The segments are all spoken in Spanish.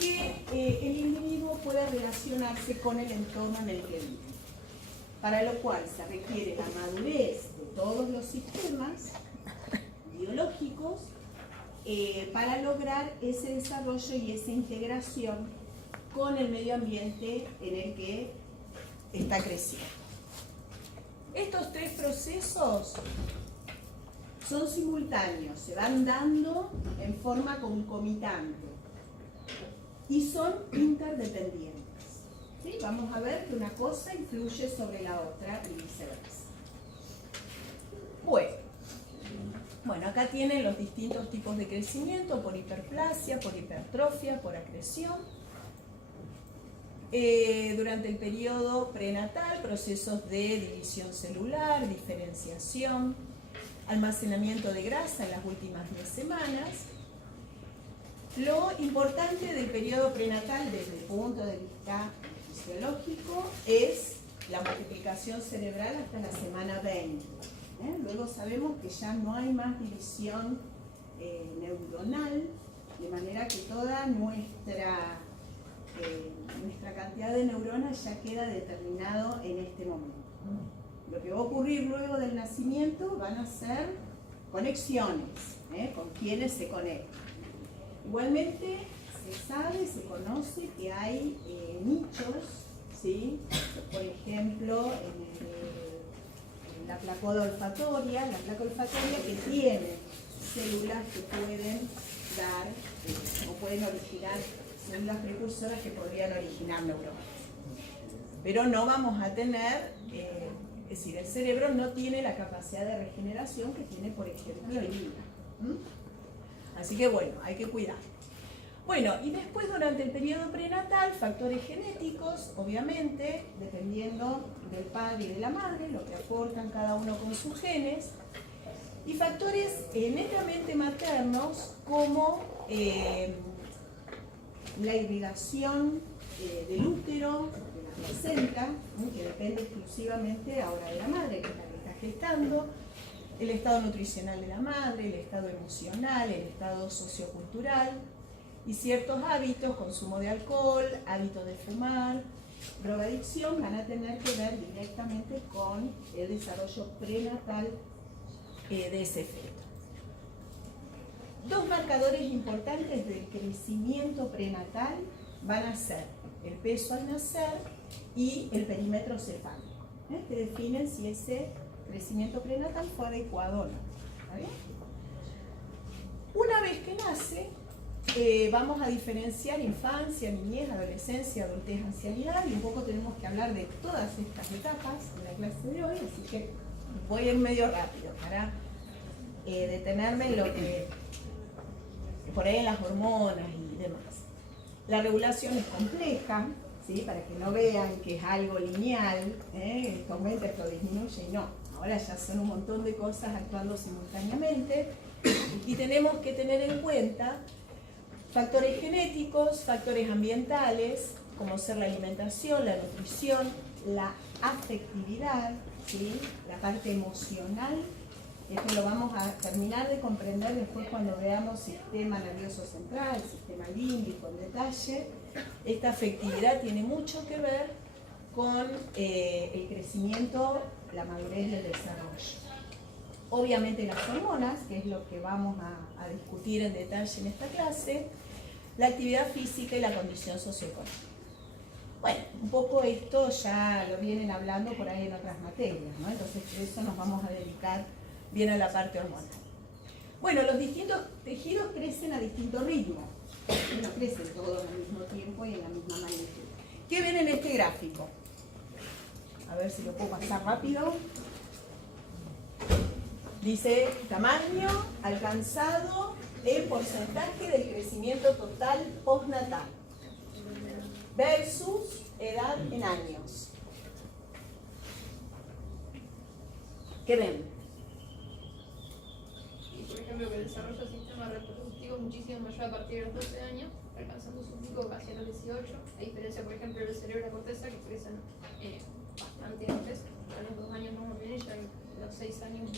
que el individuo pueda relacionarse con el entorno en el que vive, para lo cual se requiere la madurez de todos los sistemas biológicos para lograr ese desarrollo y esa integración con el medio ambiente en el que está creciendo. Estos tres procesos son simultáneos, se van dando en forma concomitante y son interdependientes. ¿Sí? Vamos a ver que una cosa influye sobre la otra y viceversa. Bueno, acá tienen los distintos tipos de crecimiento, por hiperplasia, por hipertrofia, por acreción. Durante el periodo prenatal, procesos de división celular, diferenciación, almacenamiento de grasa en las últimas 10 semanas. Lo importante del periodo prenatal desde el punto de vista fisiológico es la multiplicación cerebral hasta la semana 20. Luego sabemos que ya no hay más división neuronal, de manera que toda nuestra cantidad de neuronas ya queda determinado en este momento. Lo que va a ocurrir luego del nacimiento van a ser conexiones, con quienes se conectan. Igualmente se sabe, se conoce que hay nichos, ¿sí? Por ejemplo, en la placoda olfatoria, que tiene células que pueden dar o pueden originar células precursoras que podrían originar neuronas. Pero no vamos a tener, es decir, el cerebro no tiene la capacidad de regeneración que tiene, por ejemplo, el hígado. Así que bueno, hay que cuidar. Bueno, y después durante el periodo prenatal, factores genéticos, obviamente, dependiendo del padre y de la madre, lo que aportan cada uno con sus genes, y factores netamente maternos como la irrigación del útero, de la placenta, que depende exclusivamente ahora de la madre, que es la que está gestando, el estado nutricional de la madre, el estado emocional, el estado sociocultural y ciertos hábitos, consumo de alcohol, hábitos de fumar, drogadicción, van a tener que ver directamente con el desarrollo prenatal de ese feto. Dos marcadores importantes del crecimiento prenatal van a ser el peso al nacer y el perímetro cefálico, que definen si ese crecimiento prenatal fue adecuado o no. ¿Está bien? Una vez que nace, vamos a diferenciar infancia, niñez, adolescencia, adultez, ancianidad, y un poco tenemos que hablar de todas estas etapas en la clase de hoy, así que voy a ir medio rápido para detenerme en lo que por ahí en las hormonas y demás. La regulación es compleja, ¿sí? Para que no vean que es algo lineal, esto aumenta, esto disminuye, y no. Ahora ya son un montón de cosas actuando simultáneamente y tenemos que tener en cuenta factores genéticos, factores ambientales, como ser la alimentación, la nutrición, la afectividad, ¿sí? La parte emocional. Esto lo vamos a terminar de comprender después cuando veamos sistema nervioso central, sistema límbico en detalle. Esta afectividad tiene mucho que ver con el crecimiento, la madurez y el desarrollo. Obviamente las hormonas, que es lo que vamos a discutir en detalle en esta clase, la actividad física y la condición socioeconómica. Bueno, un poco esto ya lo vienen hablando por ahí en otras materias, ¿no? Entonces por eso nos vamos a dedicar bien a la parte hormonal. Bueno, los distintos tejidos crecen a distinto ritmo, no crecen todos al mismo tiempo y en la misma magnitud. ¿Qué ven en este gráfico? A ver si lo puedo pasar rápido. Dice tamaño alcanzado en porcentaje del crecimiento total postnatal versus edad en años. ¿Qué ven? Por ejemplo, que el desarrollo del sistema reproductivo es muchísimo mayor a partir de los 12 años, alcanzando su pico casi a los 18, a diferencia, por ejemplo, del cerebro y la corteza, que crecen bastante antes, a los 2 años más o menos, y a los 6 años,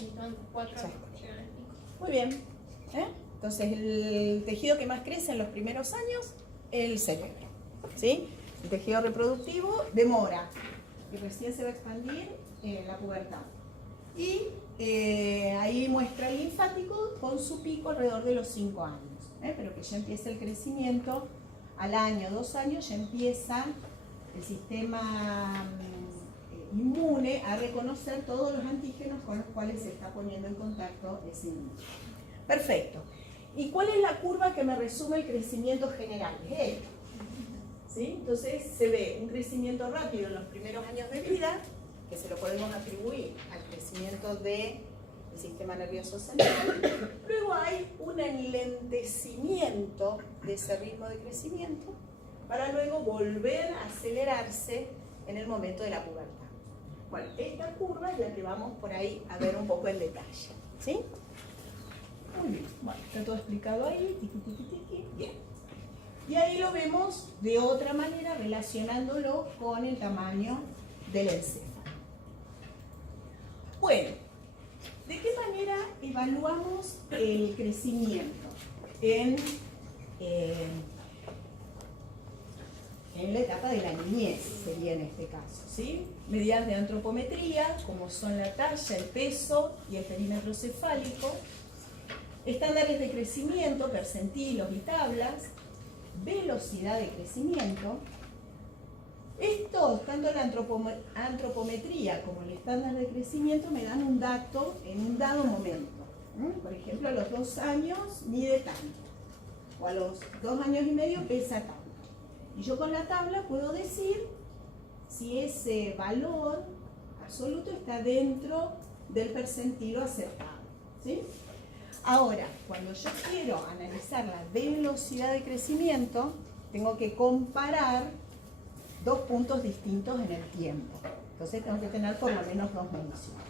4 Sí. llegan al pico. Muy bien. Entonces, el tejido que más crece en los primeros años, el cerebro, ¿sí? El tejido reproductivo demora y recién se va a expandir en la pubertad. Y ahí muestra el linfático con su pico alrededor de los 5 años, pero que ya empieza el crecimiento al año, 2 años, ya empieza el sistema inmune a reconocer todos los antígenos con los cuales se está poniendo en contacto ese niño. Perfecto. ¿Y cuál es la curva que me resume el crecimiento general? Es esta. ¿Sí? Entonces se ve un crecimiento rápido en los primeros años de vida, que se lo podemos atribuir al crecimiento del sistema nervioso central. Luego hay un enlentecimiento de ese ritmo de crecimiento para luego volver a acelerarse en el momento de la pubertad. Bueno, esta curva es la que vamos por ahí a ver un poco en detalle. ¿Sí? Muy bien. Bueno, está todo explicado ahí. Tiqui, tiqui, tiqui. Bien. Y ahí lo vemos de otra manera relacionándolo con el tamaño del encéfalo. Bueno, ¿de qué manera evaluamos el crecimiento en la etapa de la niñez, sería en este caso, ¿sí? Medidas de antropometría, como son la talla, el peso y el perímetro cefálico, estándares de crecimiento, percentilos y tablas, velocidad de crecimiento. Estos, tanto la antropometría como el estándar de crecimiento, me dan un dato en un dado momento. Por ejemplo, a los 2 años mide tanto, o a los 2 años y medio pesa tanto. Y yo con la tabla puedo decir si ese valor absoluto está dentro del percentilo acertado, ¿sí? Ahora, cuando yo quiero analizar la velocidad de crecimiento, tengo que comparar 2 puntos distintos en el tiempo. Entonces tengo que tener por lo menos 2 mediciones.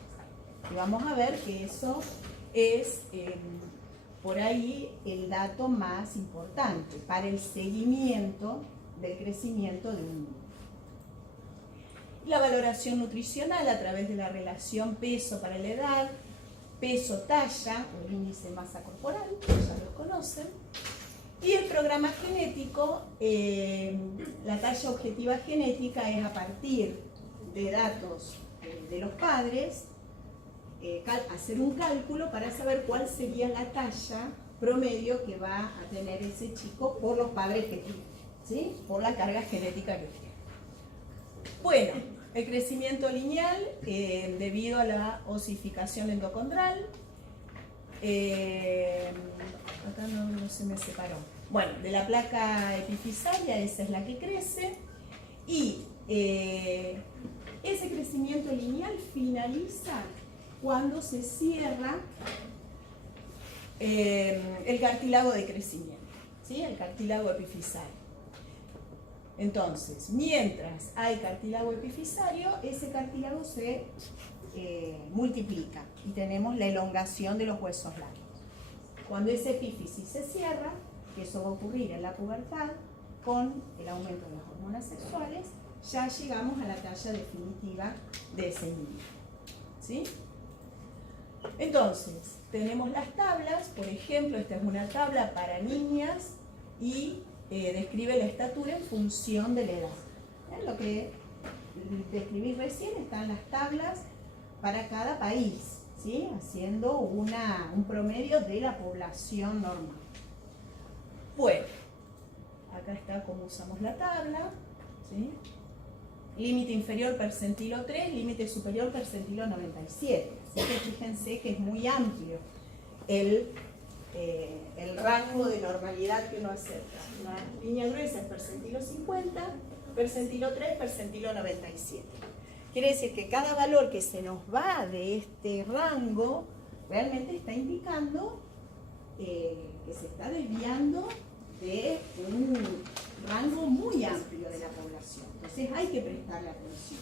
Y vamos a ver que eso es por ahí el dato más importante para el seguimiento del crecimiento de un niño. La valoración nutricional a través de la relación peso para la edad, peso-talla o el índice de masa corporal, que ya lo conocen. Y el programa genético, la talla objetiva genética es a partir de datos de los padres, hacer un cálculo para saber cuál sería la talla promedio que va a tener ese chico por los padres que tiene, ¿sí? Por la carga genética que tiene. Bueno, el crecimiento lineal debido a la osificación endocondral. Acá no se me separó. Bueno, de la placa epifisaria, esa es la que crece. Y ese crecimiento lineal finaliza cuando se cierra el cartílago de crecimiento, ¿sí? El cartílago epifisario. Entonces, mientras hay cartílago epifisario, ese cartílago se multiplica y tenemos la elongación de los huesos largos. Cuando esa epífisis se cierra, que eso va a ocurrir en la pubertad, con el aumento de las hormonas sexuales, ya llegamos a la talla definitiva de ese niño, ¿sí? Entonces, tenemos las tablas, por ejemplo, esta es una tabla para niñas y describe la estatura en función de la edad. Lo que describí recién están las tablas para cada país, ¿sí? Haciendo un promedio de la población normal. Bueno, acá está cómo usamos la tabla, ¿sí? Límite inferior percentilo 3, límite superior percentilo 97. Así que fíjense que es muy amplio el rango de normalidad que uno acepta. La línea gruesa es percentilo 50, percentilo 3, percentilo 97. Quiere decir que cada valor que se nos va de este rango realmente está indicando que se está desviando de un rango muy amplio de la población. Entonces hay que prestarle atención.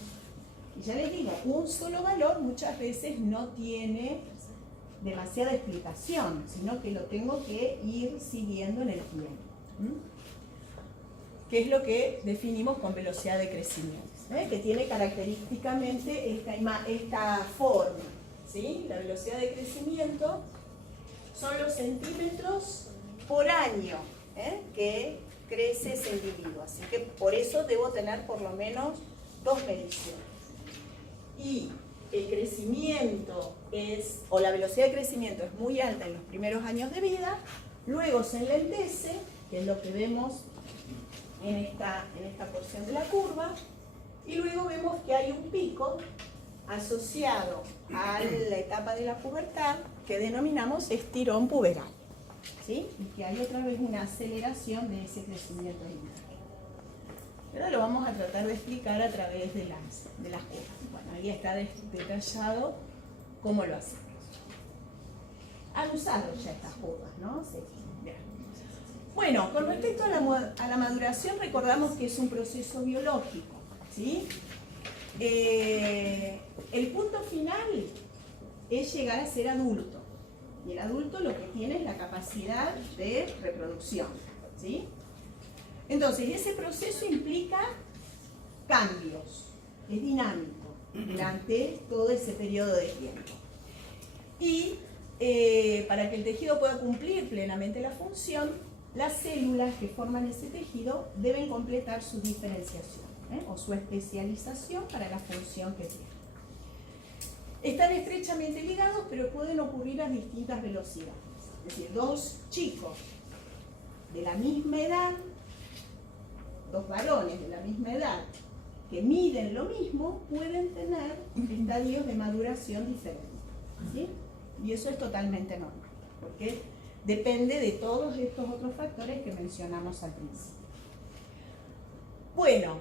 Y ya les digo, un solo valor muchas veces no tiene demasiada explicación, sino que lo tengo que ir siguiendo en el tiempo. ¿Qué es lo que definimos con velocidad de crecimiento? Que tiene característicamente esta forma, ¿sí? La velocidad de crecimiento son los centímetros por año que crece ese individuo. Así que por eso debo tener por lo menos 2 mediciones. Y el crecimiento o la velocidad de crecimiento es muy alta en los primeros años de vida, luego se enlentece, que es lo que vemos en esta porción de la curva, y luego vemos que hay un pico asociado a la etapa de la pubertad que denominamos estirón puberal, ¿sí? Y que hay otra vez una aceleración de ese crecimiento lineal. Ahora lo vamos a tratar de explicar a través de las curvas. Bueno, ahí está detallado cómo lo hacemos. Han usado ya estas curvas, ¿no? Sí. Bien. Bueno, con respecto a la maduración, recordamos que es un proceso biológico, ¿sí? El punto final es llegar a ser adulto. Y el adulto lo que tiene es la capacidad de reproducción, ¿sí? Entonces, ese proceso implica cambios, es dinámico durante todo ese periodo de tiempo. Y para que el tejido pueda cumplir plenamente la función, las células que forman ese tejido deben completar su diferenciación o su especialización para la función que tienen. Están estrechamente ligados, pero pueden ocurrir a distintas velocidades. Es decir, 2 chicos de la misma edad, 2 varones de la misma edad, que miden lo mismo, pueden tener estadios de maduración diferentes, ¿sí? Y eso es totalmente normal, porque depende de todos estos otros factores que mencionamos al principio. Bueno,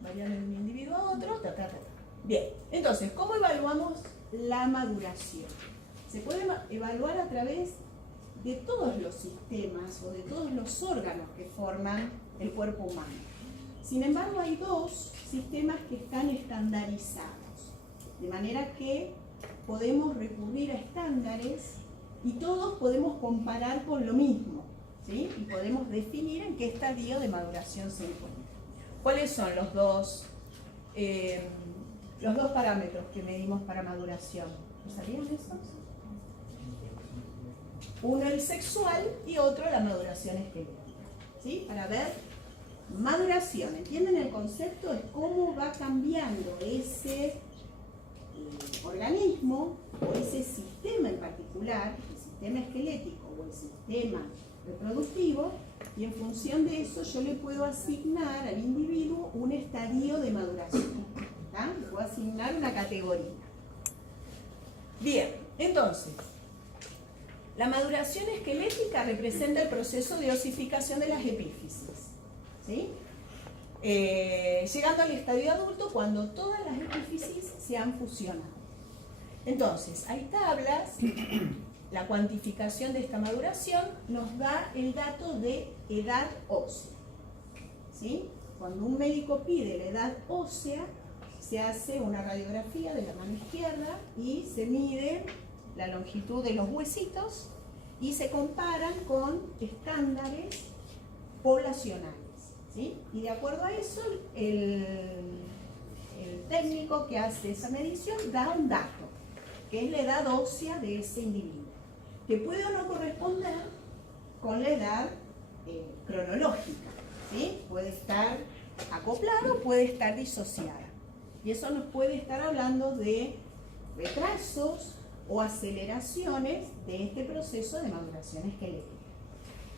vayan de un individuo a otro, Bien, entonces, ¿cómo evaluamos la maduración? Se puede evaluar a través de todos los sistemas o de todos los órganos que forman el cuerpo humano. Sin embargo, hay 2 sistemas que están estandarizados, de manera que podemos recurrir a estándares y todos podemos comparar con lo mismo, ¿sí? Y podemos definir en qué estadio de maduración se encuentra. ¿Cuáles son los dos parámetros que medimos para maduración? ¿Lo sabían eso? Uno el sexual y otro la maduración esquelética, ¿sí? Para ver maduración, ¿entienden el concepto? Es cómo va cambiando ese organismo o ese sistema en particular, el sistema esquelético o el sistema reproductivo, y en función de eso yo le puedo asignar al individuo un estadio de maduración, ¿tá? Le puedo asignar una categoría. Bien, entonces, la maduración esquelética representa el proceso de osificación de las epífisis, ¿sí? Llegando al estadio adulto cuando todas las epífisis se han fusionado. Entonces, hay tablas, la cuantificación de esta maduración nos da el dato de edad ósea, ¿sí? Cuando un médico pide la edad ósea, se hace una radiografía de la mano izquierda y se mide la longitud de los huesitos y se comparan con estándares poblacionales, ¿sí? Y de acuerdo a eso, el técnico que hace esa medición da un dato, que es la edad ósea de ese individuo, que puede o no corresponder con la edad cronológica, ¿sí? Puede estar acoplado o puede estar disociada. Y eso nos puede estar hablando de retrasos o aceleraciones de este proceso de maduración esquelética.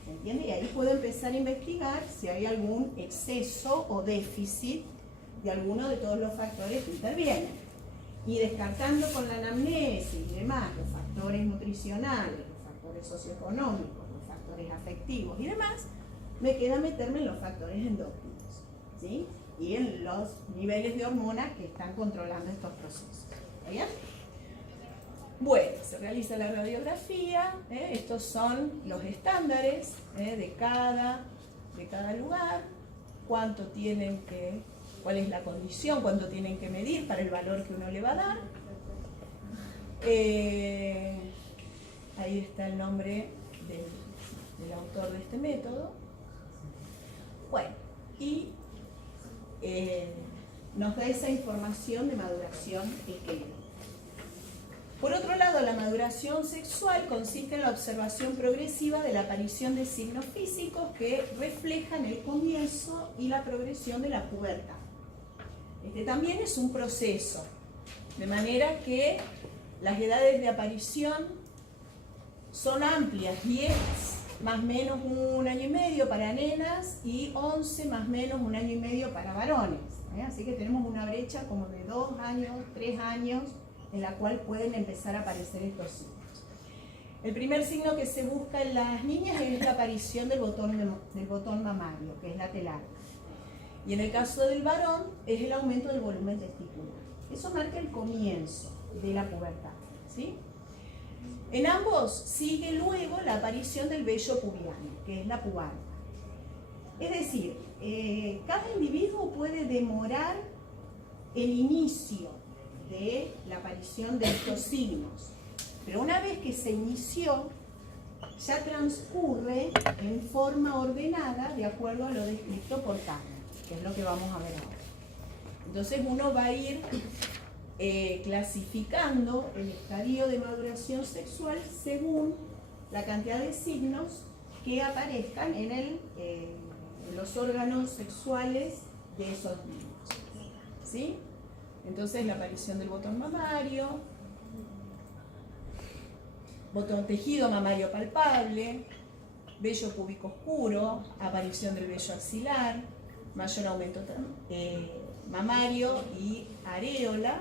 ¿Se entiende? Y ahí puedo empezar a investigar si hay algún exceso o déficit de alguno de todos los factores que intervienen. Y descartando con la anamnesis y demás los factores nutricionales, los factores socioeconómicos, los factores afectivos y demás, me queda meterme en los factores endócrinos, ¿sí? Y en los niveles de hormonas que están controlando estos procesos. ¿Está bien? Bueno, se realiza la radiografía, estos son los estándares de cada lugar, cuál es la condición, cuánto tienen que medir para el valor que uno le va a dar. Ahí está el nombre del autor de este método. Bueno, y nos da esa información de maduración esquelética. Por otro lado, la maduración sexual consiste en la observación progresiva de la aparición de signos físicos que reflejan el comienzo y la progresión de la pubertad. Este también es un proceso, de manera que las edades de aparición son amplias, 10 más o menos 1 año y medio para nenas y 11 más o menos 1 año y medio para varones. Así que tenemos una brecha como de 2 años, 3 años, en la cual pueden empezar a aparecer estos signos. El primer signo que se busca en las niñas es la aparición del botón mamario, que es la telarca. Y en el caso del varón es el aumento del volumen testicular. Eso marca el comienzo de la pubertad, ¿sí? En ambos sigue luego la aparición del vello pubiano, que es la pubarca. Es decir, cada individuo puede demorar el inicio de la aparición de estos signos, pero una vez que se inició, ya transcurre en forma ordenada de acuerdo a lo descrito por Turner, que es lo que vamos a ver ahora. Entonces uno va a ir clasificando el estadio de maduración sexual según la cantidad de signos que aparezcan en los órganos sexuales de esos niños, ¿sí? Entonces la aparición del botón mamario, tejido mamario palpable, vello púbico oscuro, aparición del vello axilar, mayor aumento mamario y areola,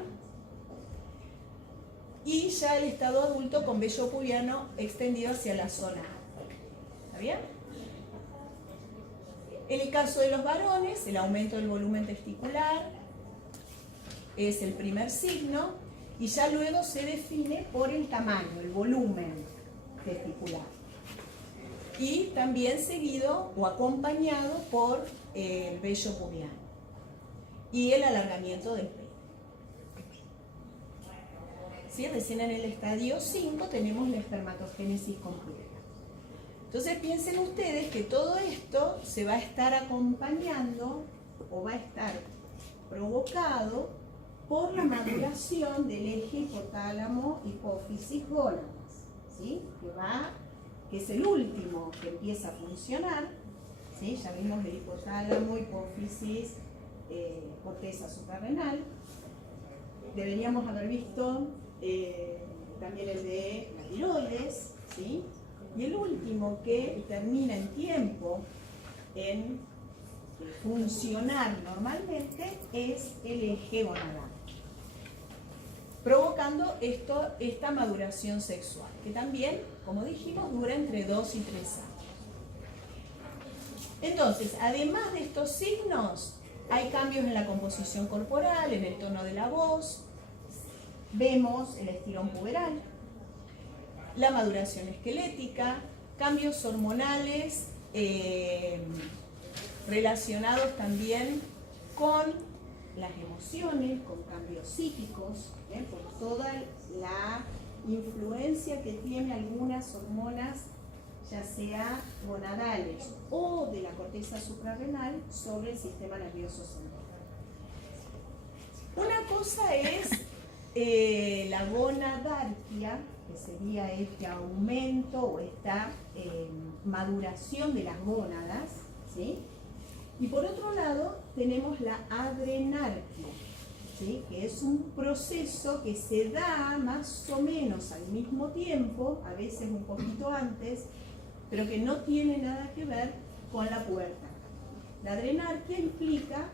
y ya el estado adulto con vello pubiano extendido hacia la zona. ¿Está bien? En el caso de los varones, el aumento del volumen testicular es el primer signo, y ya luego se define por el tamaño, el volumen testicular. Y también seguido o acompañado por el vello pubiano y el alargamiento del pene. ¿Sí? Recién en el estadio 5 tenemos la espermatogénesis completa. Entonces piensen ustedes que todo esto se va a estar acompañando o va a estar provocado por la maduración del eje hipotálamo, hipófisis, gónadas, ¿sí? Que es el último que empieza a funcionar, ¿sí? Ya vimos el hipotálamo, hipófisis, corteza suprarrenal. Deberíamos haber visto también el de la tiroides, ¿sí? Y el último que termina en tiempo en funcionar normalmente es el eje gonadal, provocando esta maduración sexual, que también, como dijimos, dura entre 2 y 3 años. Entonces, además de estos signos, hay cambios en la composición corporal, en el tono de la voz, vemos el estirón puberal, la maduración esquelética, cambios hormonales relacionados también con las emociones, con cambios psíquicos, por toda la influencia que tiene algunas hormonas, ya sea gonadales o de la corteza suprarrenal, sobre el sistema nervioso central. Una cosa es la gonadarquia, que sería este aumento o esta maduración de las gónadas, ¿sí? Y por otro lado tenemos la adrenarquia, ¿sí? Que es un proceso que se da más o menos al mismo tiempo, a veces un poquito antes, pero que no tiene nada que ver con la pubertad. La adrenarquia implica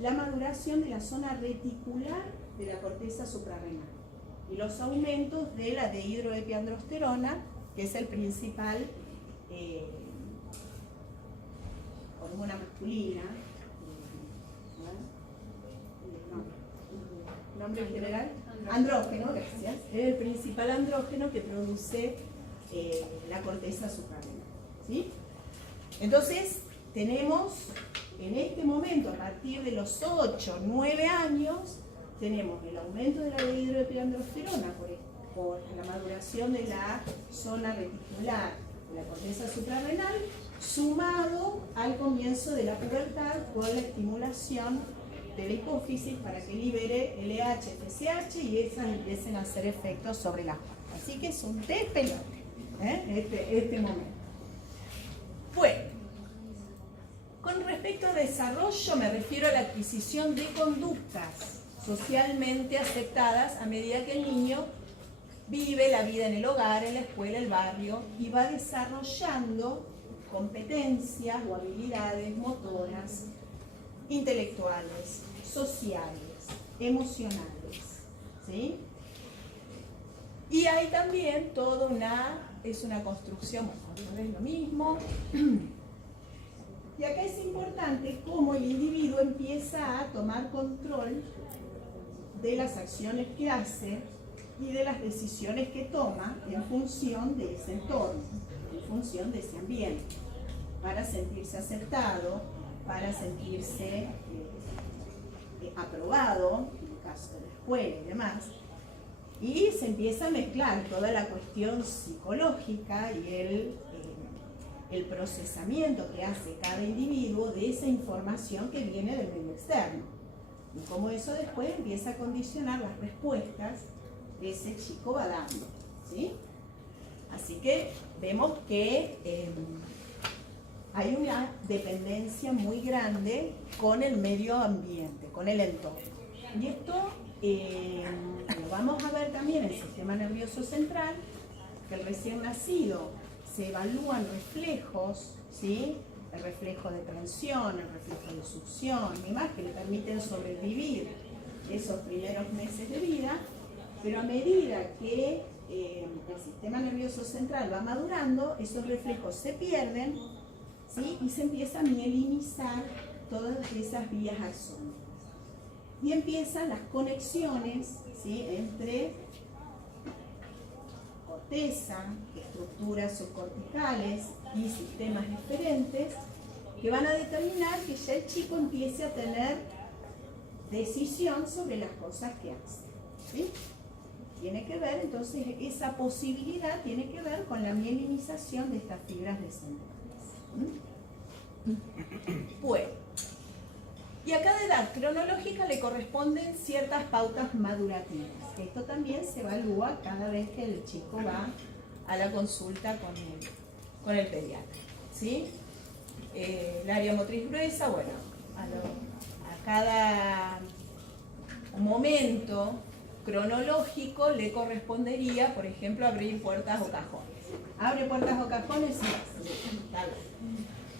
la maduración de la zona reticular de la corteza suprarrenal y los aumentos de la dehidroepiandrosterona, que es el principal hormona masculina, nombre general, andrógeno, gracias, es el principal andrógeno que produce la corteza suprarrenal, ¿sí? Entonces tenemos en este momento, a partir de los 8, 9 años, tenemos el aumento de la dehidroepiandrosterona por la maduración de la zona reticular de la corteza suprarrenal, sumado al comienzo de la pubertad con la estimulación de la hipófisis para que libere LH, FSH y esas empiecen a hacer efectos sobre la parte. Así que es un despelote, este momento. Bueno, con respecto al desarrollo me refiero a la adquisición de conductas socialmente aceptadas a medida que el niño vive la vida en el hogar, en la escuela, el barrio y va desarrollando competencias o habilidades motoras, intelectuales, sociales, emocionales, ¿sí? Y hay también toda es una construcción, no es lo mismo. Y acá es importante cómo el individuo empieza a tomar control de las acciones que hace y de las decisiones que toma en función de ese entorno, en función de ese ambiente, para sentirse aceptado, para sentirse aprobado, en el caso de la escuela y demás. Y se empieza a mezclar toda la cuestión psicológica y el procesamiento que hace cada individuo de esa información que viene del medio externo. Y cómo eso después empieza a condicionar las respuestas que ese chico va dando, ¿sí? Así que vemos que hay una dependencia muy grande con el medio ambiente, con el entorno. Y esto lo vamos a ver también en el sistema nervioso central, que el recién nacido se evalúan reflejos, ¿sí? El reflejo de tensión, el reflejo de succión y más que le permiten sobrevivir esos primeros meses de vida, pero a medida que el sistema nervioso central va madurando, esos reflejos se pierden, ¿sí? Y se empieza a mielinizar todas esas vías axónicas. Y empiezan las conexiones, ¿sí? Entre corteza, estructuras subcorticales y sistemas diferentes que van a determinar que ya el chico empiece a tener decisión sobre las cosas que hace, ¿sí? Tiene que ver, entonces, esa posibilidad tiene que ver con la mielinización de estas fibras descendentes. Bueno, y a cada edad cronológica le corresponden ciertas pautas madurativas. Esto también se evalúa cada vez que el chico va a la consulta con el pediatra, ¿sí? El área motriz gruesa, bueno, a cada momento cronológico le correspondería, por ejemplo, abrir puertas o cajones. Abre puertas o cajones, sí.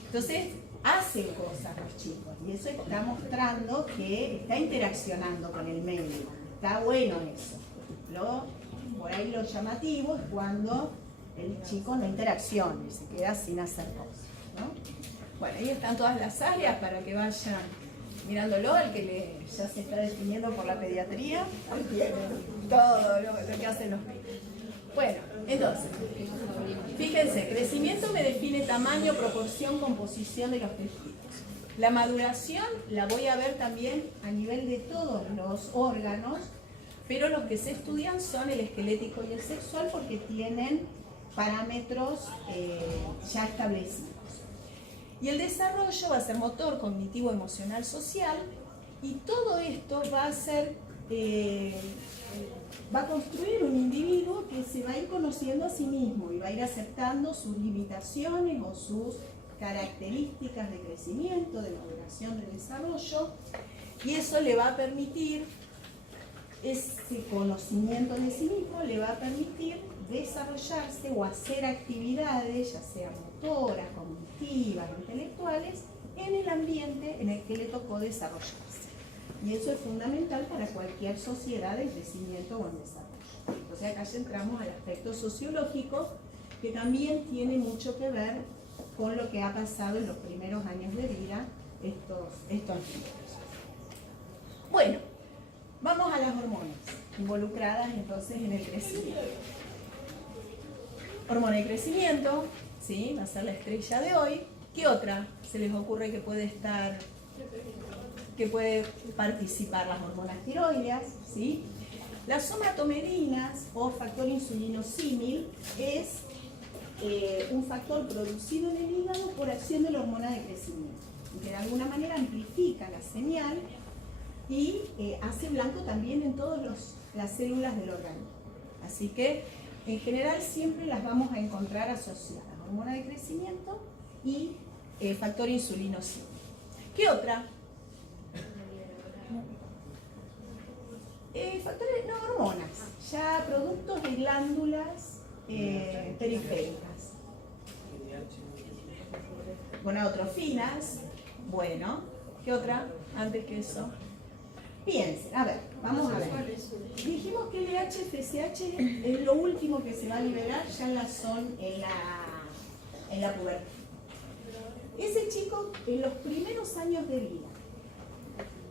Entonces, hacen cosas los chicos y eso está mostrando que está interaccionando con el medio. Está bueno eso. Por ahí lo llamativo es cuando el chico no interacciona y se queda sin hacer cosas, ¿no? Bueno, ahí están todas las áreas para que vayan mirándolo, el que ya se está definiendo por la pediatría, tiene todo lo que hacen los pibes. Bueno, entonces, fíjense, crecimiento me define tamaño, proporción, composición de los tejidos. La maduración la voy a ver también a nivel de todos los órganos, pero los que se estudian son el esquelético y el sexual porque tienen parámetros ya establecidos. Y el desarrollo va a ser motor, cognitivo, emocional, social, y todo esto va a ser, va a construir un individuo que se va a ir conociendo a sí mismo y va a ir aceptando sus limitaciones o sus características de crecimiento, de maduración, de desarrollo, y eso le va a permitir, ese conocimiento de sí mismo le va a permitir desarrollarse o hacer actividades, ya sean motoras, cognitivas, intelectuales, en el ambiente en el que le tocó desarrollarse. Y eso es fundamental para cualquier sociedad en crecimiento o en desarrollo. Entonces acá ya entramos al aspecto sociológico, que también tiene mucho que ver con lo que ha pasado en los primeros años de vida estos niños. Bueno, vamos a las hormonas involucradas entonces en el crecimiento. Hormona de crecimiento, ¿sí? Va a ser la estrella de hoy. ¿Qué otra se les ocurre que puede participar? Las hormonas tiroideas, ¿sí? Las somatomerinas o factor insulinosímil es un factor producido en el hígado por acción de la hormona de crecimiento, que de alguna manera amplifica la señal y hace blanco también en todas las células del organismo. Así que en general siempre las vamos a encontrar asociadas, hormona de crecimiento y factor insulino 5. ¿Qué otra? Factores, no, hormonas, ya productos de glándulas periféricas. Gonadotrofinas, bueno, ¿qué otra? Antes que eso. Piensen, a ver, vamos a ver. Dijimos que el LH, FSH es lo último que se va a liberar, ya son en la pubertad. Ese chico, en los primeros años de vida,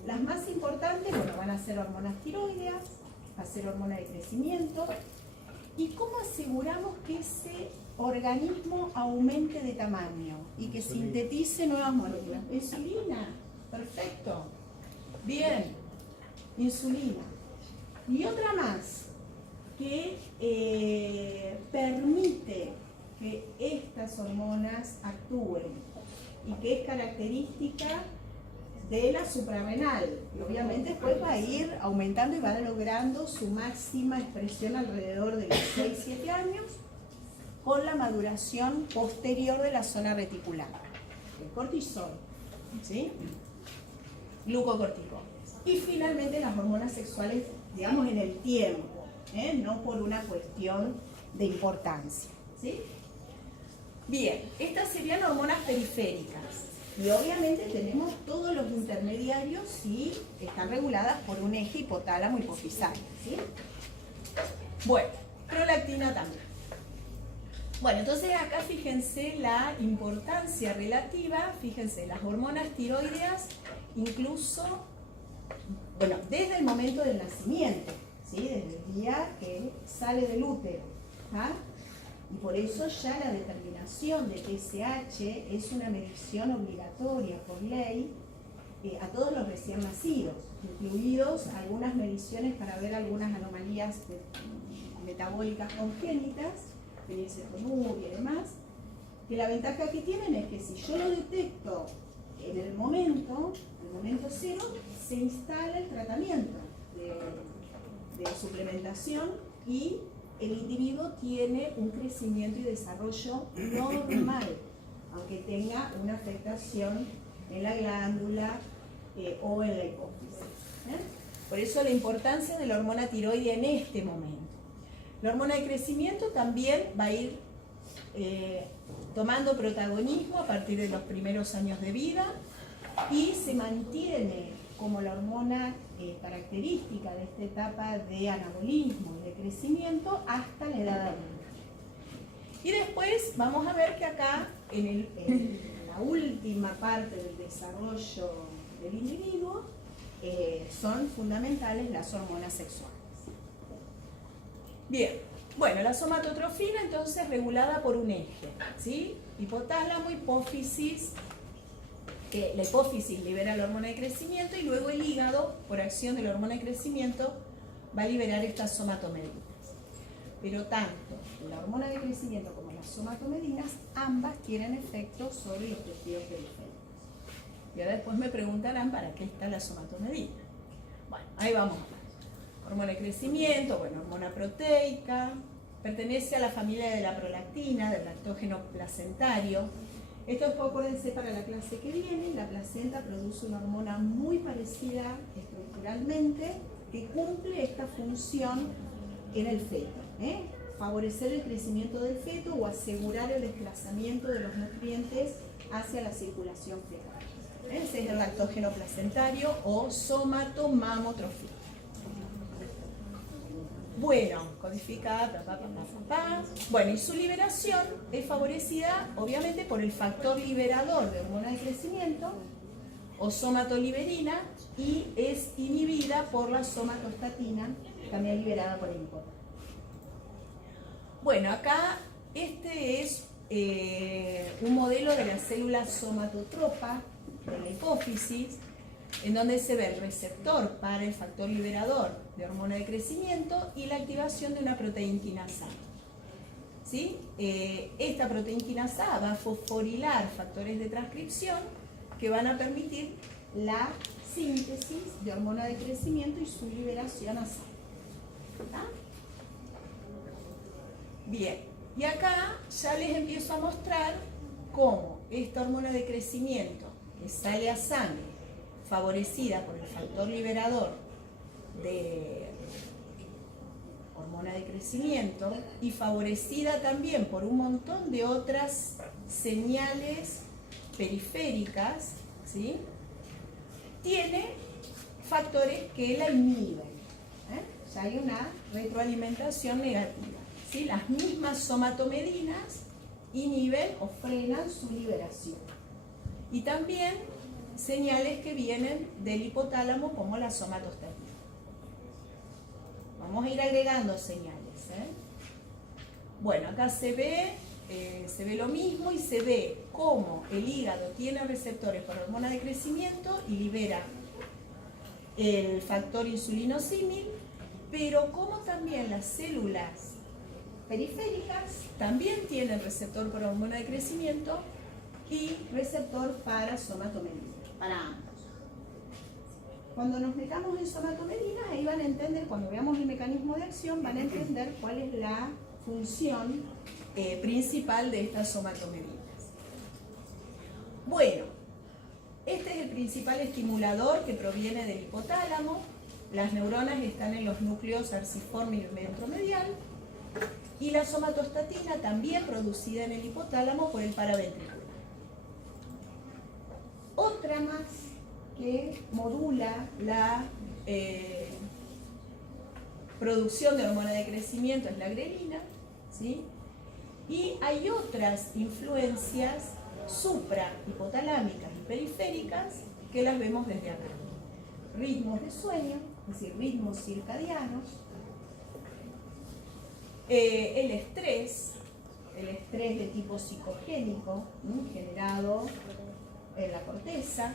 las más importantes, bueno, van a ser hormonas tiroideas, va a ser hormona de crecimiento. ¿Y cómo aseguramos que ese organismo aumente de tamaño y que sintetice nuevas moléculas? Insulina, perfecto. Bien, insulina. Y otra más, que permite que estas hormonas actúen y que es característica de la suprarrenal, y obviamente después va a ir aumentando y va logrando su máxima expresión alrededor de los 6-7 años con la maduración posterior de la zona reticular. El cortisol, ¿sí? Glucocorticoides. Y finalmente las hormonas sexuales, digamos, en el tiempo, no por una cuestión de importancia, ¿sí? Bien, estas serían hormonas periféricas. Y obviamente tenemos todos los intermediarios si están reguladas por un eje hipotálamo hipofisario, ¿sí? Bueno, prolactina también. Bueno, entonces acá fíjense la importancia relativa, fíjense, las hormonas tiroideas incluso, bueno, desde el momento del nacimiento, ¿sí? Desde el día que sale del útero, ¿ah? Y por eso ya la determinación de TSH es una medición obligatoria por ley a todos los recién nacidos, incluidos algunas mediciones para ver algunas anomalías metabólicas congénitas, fenilcetonuria y demás, que la ventaja que tienen es que si yo lo detecto en el momento cero, se instala el tratamiento de suplementación y el individuo tiene un crecimiento y desarrollo normal, aunque tenga una afectación en la glándula o en la hipófisis. Por eso la importancia de la hormona tiroidea en este momento. La hormona de crecimiento también va a ir tomando protagonismo a partir de los primeros años de vida y se mantiene como la hormona característica de esta etapa de anabolismo y de crecimiento hasta la edad adulta. Y después vamos a ver que acá, en la última parte del desarrollo del individuo, son fundamentales las hormonas sexuales. Bien, bueno, la somatotrofina entonces regulada por un eje, ¿sí? Hipotálamo, hipófisis. La hipófisis libera la hormona de crecimiento y luego el hígado, por acción de la hormona de crecimiento, va a liberar estas somatomedinas. Pero tanto la hormona de crecimiento como las somatomedinas, ambas tienen efectos sobre los tejidos periféricos. Y ahora después me preguntarán para qué está la somatomedina. Bueno, ahí vamos a ver. Hormona de crecimiento, bueno, hormona proteica, pertenece a la familia de la prolactina, del lactógeno placentario. Esto después, acuérdense, para la clase que viene, la placenta produce una hormona muy parecida estructuralmente que cumple esta función en el feto, favorecer el crecimiento del feto o asegurar el desplazamiento de los nutrientes hacia la circulación fetal. Ese es el lactógeno placentario o somatomamotrofina. Bueno, codificada, Bueno, y su liberación es favorecida obviamente por el factor liberador de hormona de crecimiento o somatoliberina y es inhibida por la somatostatina, también liberada por el hipotálamo. Bueno, acá este es un modelo de la célula somatotropa de la hipófisis, en donde se ve el receptor para el factor liberador de hormona de crecimiento y la activación de una proteína quinasa. ¿Sí? Esta proteína quinasa va a fosforilar factores de transcripción que van a permitir la síntesis de hormona de crecimiento y su liberación a sangre. ¿Está? Bien, y acá ya les empiezo a mostrar cómo esta hormona de crecimiento que sale a sangre, favorecida por el factor liberador de hormona de crecimiento y favorecida también por un montón de otras señales periféricas, ¿sí?, tiene factores que la inhiben. Ya hay una retroalimentación negativa, ¿sí? Las mismas somatomedinas inhiben o frenan su liberación. Y también señales que vienen del hipotálamo como la somatostatina. Vamos a ir agregando señales, Bueno, acá se ve lo mismo y se ve cómo el hígado tiene receptores para hormona de crecimiento y libera el factor insulinosímil, pero como también las células periféricas también tienen receptor para hormona de crecimiento y receptor para somatomedina, para ambos. Cuando nos metamos en somatomedinas, ahí van a entender, cuando veamos el mecanismo de acción, van a entender cuál es la función principal de estas somatomedinas. Bueno, este es el principal estimulador que proviene del hipotálamo. Las neuronas están en los núcleos arciforme y ventromedial. Y la somatostatina también producida en el hipotálamo por el paraventricular. Otra más que modula la producción de hormona de crecimiento es la grelina, ¿sí? Y hay otras influencias suprahipotalámicas y periféricas que las vemos desde acá. Ritmos de sueño, es decir, ritmos circadianos, el estrés de tipo psicogénico, generado en la corteza,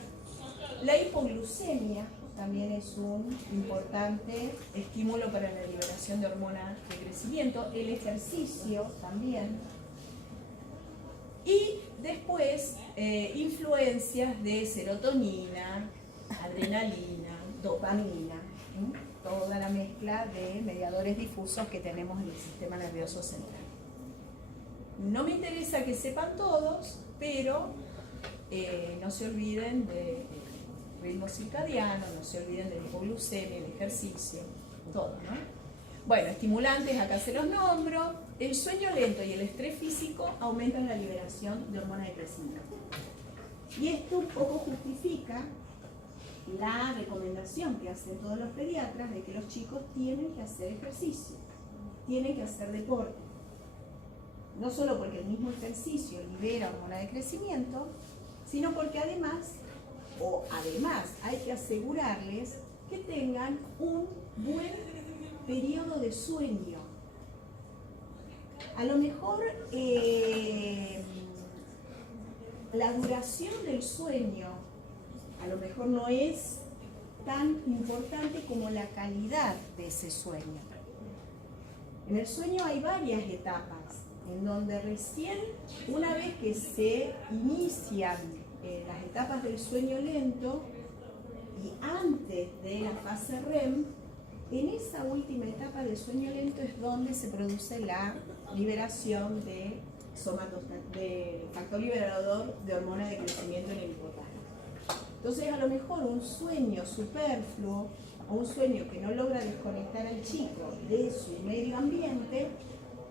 la hipoglucemia también es un importante estímulo para la liberación de hormona de crecimiento, el ejercicio también, y después influencias de serotonina, adrenalina, dopamina, toda la mezcla de mediadores difusos que tenemos en el sistema nervioso central. No me interesa que sepan todos, pero no se olviden de ritmo circadiano, no se olviden de la hipoglucemia, el ejercicio, todo, ¿no? Bueno, estimulantes, acá se los nombro. El sueño lento y el estrés físico aumentan la liberación de hormona de crecimiento. Y esto un poco justifica la recomendación que hacen todos los pediatras de que los chicos tienen que hacer ejercicio, tienen que hacer deporte. No solo porque el mismo ejercicio libera hormona de crecimiento, sino porque además hay que asegurarles que tengan un buen periodo de sueño. A lo mejor la duración del sueño a lo mejor no es tan importante como la calidad de ese sueño. En el sueño hay varias etapas, en donde recién, una vez que se inician las etapas del sueño lento y antes de la fase REM, en esa última etapa del sueño lento es donde se produce la liberación de factor liberador de hormona de crecimiento en el hipotálamo. Entonces, a lo mejor un sueño superfluo o un sueño que no logra desconectar al chico de su medio ambiente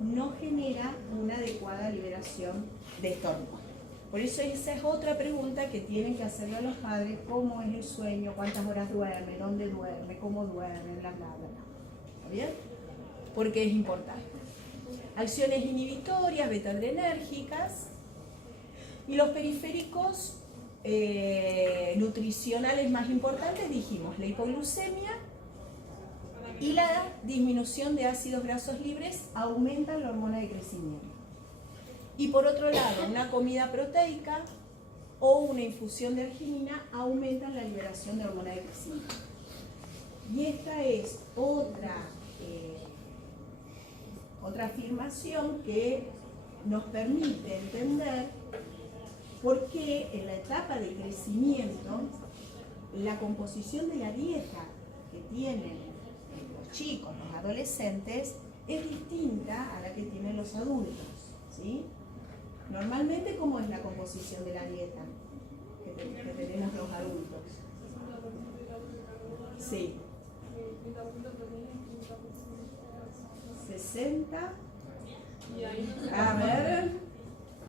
no genera una adecuada liberación de esta hormona. Por eso esa es otra pregunta que tienen que hacerle a los padres: ¿cómo es el sueño? ¿Cuántas horas duerme? ¿Dónde duerme? ¿Cómo duerme? Bla, bla, bla. ¿Está bien? Porque es importante. Acciones inhibitorias, beta-adrenérgicas, y los periféricos nutricionales más importantes, dijimos, la hipoglucemia y la disminución de ácidos grasos libres aumentan la hormona de crecimiento. Y por otro lado, una comida proteica o una infusión de arginina aumentan la liberación de hormona de crecimiento. Y esta es otra afirmación que nos permite entender por qué en la etapa de crecimiento la composición de la dieta que tienen los chicos, los adolescentes, es distinta a la que tienen los adultos, ¿sí? Normalmente, ¿cómo es la composición de la dieta que tenemos los adultos? Sí. 60. A ver.